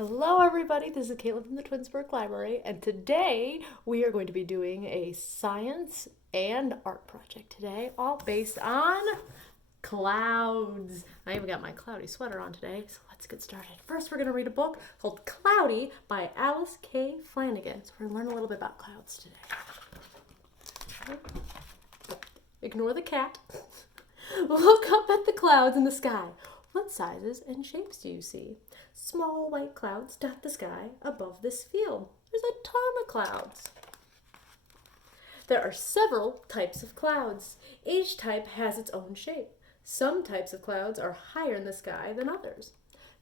Hello everybody, this is Caitlin from the Twinsburg Library, and today we are going to be doing a science and art project today, all based on clouds. I even got my cloudy sweater on today, so let's get started. First, we're going to read a book called Cloudy by Alice K. Flanagan. So we're going to learn a little bit about clouds today. Ignore the cat. Look up at the clouds in the sky. What sizes and shapes do you see? Small white clouds dot the sky above this field. There's a ton of clouds. There are several types of clouds. Each type has its own shape. Some types of clouds are higher in the sky than others.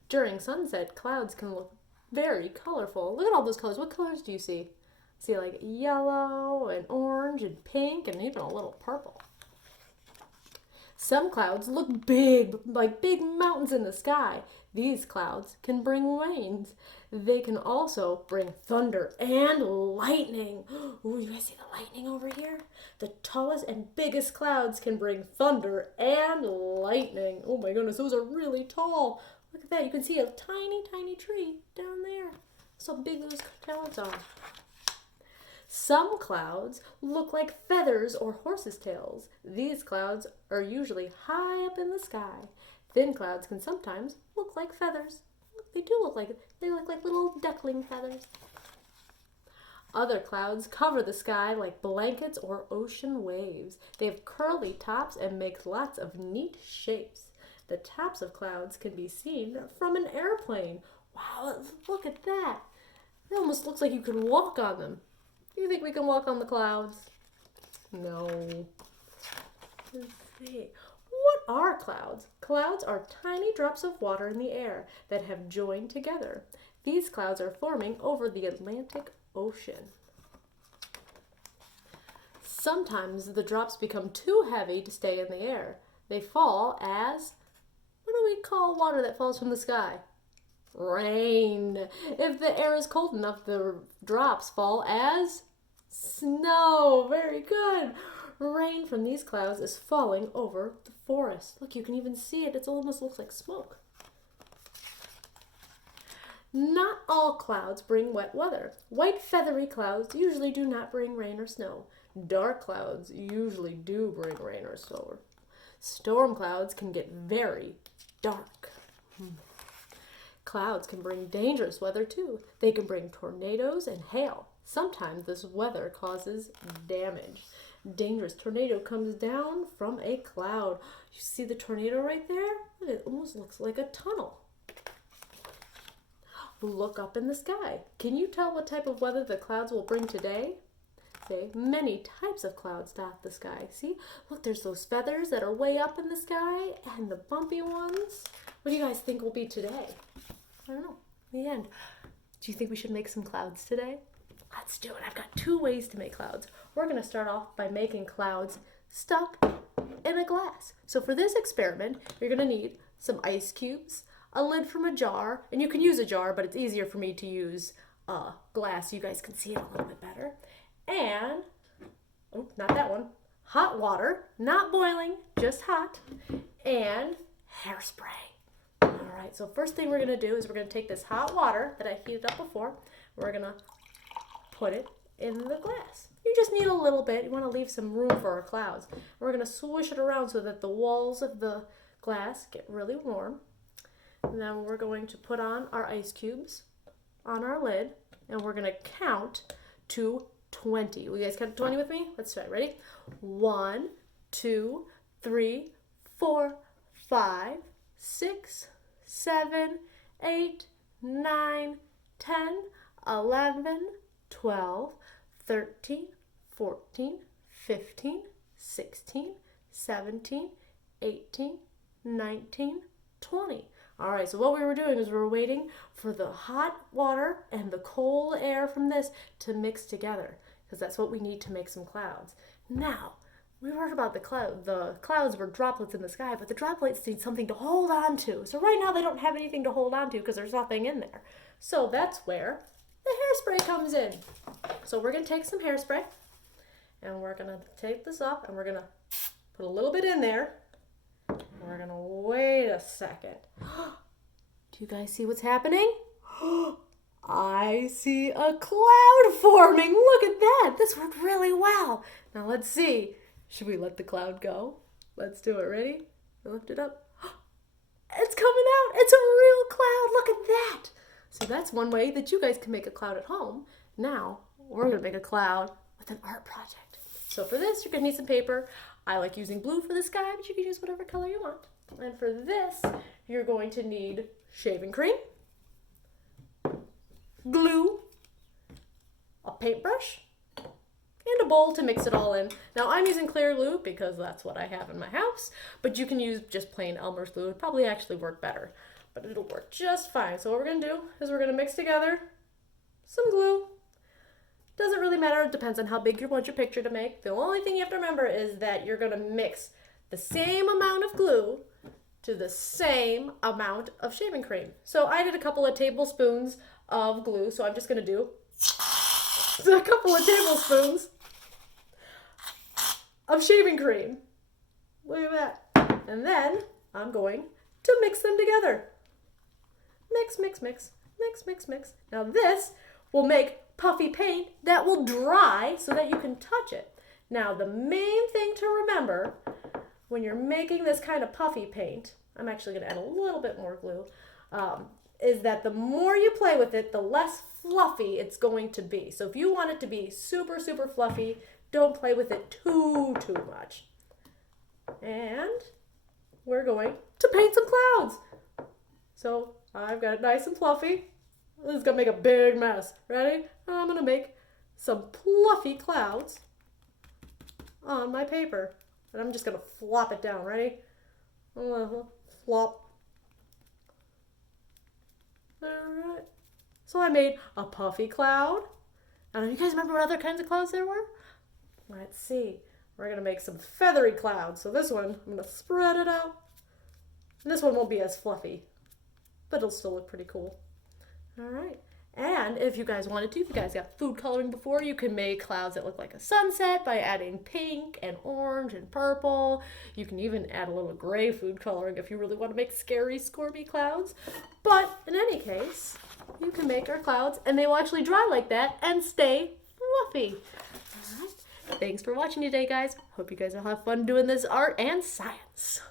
During sunset, clouds can look very colorful. Look at all those colors. What colors do you see? See like yellow and orange and pink and even a little purple. Some clouds look big, like big mountains in the sky. These clouds can bring rains. They can also bring thunder and lightning. Ooh, you guys see the lightning over here? The tallest and biggest clouds can bring thunder and lightning. Oh my goodness, those are really tall. Look at that. You can see a tiny, tiny tree down there. That's how big those clouds are. Some clouds look like feathers or horses' tails. These clouds are usually high up in the sky. Thin clouds can sometimes look like feathers. They look like little duckling feathers. Other clouds cover the sky like blankets or ocean waves. They have curly tops and make lots of neat shapes. The tops of clouds can be seen from an airplane. Wow, look at that. It almost looks like you can walk on them. Do you think we can walk on the clouds? No. Let's see. What are clouds? Clouds are tiny drops of water in the air that have joined together. These clouds are forming over the Atlantic Ocean. Sometimes the drops become too heavy to stay in the air. They fall as, what do we call water that falls from the sky? Rain. If the air is cold enough, the drops fall as snow. Very good. Rain from these clouds is falling over the forest. Look, you can even see it. It almost looks like smoke. Not all clouds bring wet weather. White feathery clouds usually do not bring rain or snow. Dark clouds usually do bring rain or snow. Storm clouds can get very dark. Clouds can bring dangerous weather too. They can bring tornadoes and hail. Sometimes this weather causes damage. Dangerous tornado comes down from a cloud. You see the tornado right there? It almost looks like a tunnel. Look up in the sky. Can you tell what type of weather the clouds will bring today? Say, many types of clouds dot the sky. See? Look, there's those feathers that are way up in the sky and the bumpy ones. What do you guys think will be today? I don't know. In the end, do you think we should make some clouds today? Let's do it. I've got two ways to make clouds. We're going to start off by making clouds stuck in a glass. So for this experiment, you're going to need some ice cubes, a lid from a jar, and you can use a jar, but it's easier for me to use glass so you guys can see it a little bit better. And, oh, not that one, hot water, not boiling, just hot, and hairspray. All right, so first thing we're going to do is we're going to take this hot water that I heated up before. We're going to put it in the glass. You just need a little bit. You want to leave some room for our clouds. We're going to swish it around so that the walls of the glass get really warm. And then we're going to put on our ice cubes on our lid, and we're going to count to 20. Will you guys count to 20 with me? Let's try. Ready? 1, 2, 3, 4, 5, 6, 7, 8, 9, 10, 11, 12, 13, 14, 15, 16, 17, 18, 19, 20. All right, so what we were doing is we were waiting for the hot water and the cold air from this to mix together, because that's what we need to make some clouds. Now, we heard about the clouds were droplets in the sky, but the droplets need something to hold on to. So right now they don't have anything to hold on to because there's nothing in there. So that's where the hairspray comes in. So we're going to take some hairspray, and we're going to take this up, and we're going to put a little bit in there. And we're going to wait a second. Do you guys see what's happening? I see a cloud forming. Look at that. This worked really well. Now let's see. Should we let the cloud go? Let's do it. Ready? Lift it up. It's coming out. It's a real cloud. Look at that. So that's one way that you guys can make a cloud at home. Now we're going to make a cloud with an art project. So for this, you're going to need some paper. I like using blue for the sky, but you can use whatever color you want. And for this, you're going to need shaving cream, glue, a paintbrush, and a bowl to mix it all in. Now I'm using clear glue because that's what I have in my house, but you can use just plain Elmer's glue. It'd probably actually work better, but it'll work just fine. So what we're gonna do is we're gonna mix together some glue. Doesn't really matter, it depends on how big you want your picture to make. The only thing you have to remember is that you're gonna mix the same amount of glue to the same amount of shaving cream. So I did a couple of tablespoons of glue, so I'm just gonna do a couple of tablespoons of shaving cream. Look at that. And then I'm going to mix them together. Mix, mix, mix, mix, mix, mix. Now this will make puffy paint that will dry so that you can touch it. Now the main thing to remember when you're making this kind of puffy paint, I'm actually going to add a little bit more glue, is that the more you play with it, the less fluffy it's going to be. So if you want it to be super, super fluffy, don't play with it too much. And we're going to paint some clouds. So I've got it nice and fluffy. This is going to make a big mess. Ready? I'm going to make some fluffy clouds on my paper. And I'm just going to flop it down. Ready? Flop. Alright. So I made a puffy cloud. And you guys remember what other kinds of clouds there were? Let's see. We're going to make some feathery clouds. So this one, I'm going to spread it out. And this one won't be as fluffy, but it'll still look pretty cool. Alright. And if you guys wanted to, if you guys got food coloring before, you can make clouds that look like a sunset by adding pink and orange and purple. You can even add a little gray food coloring if you really want to make scary, squirmy clouds. But in any case, you can make our clouds and they will actually dry like that and stay fluffy. All right. Thanks for watching today, guys. Hope you guys will have fun doing this art and science.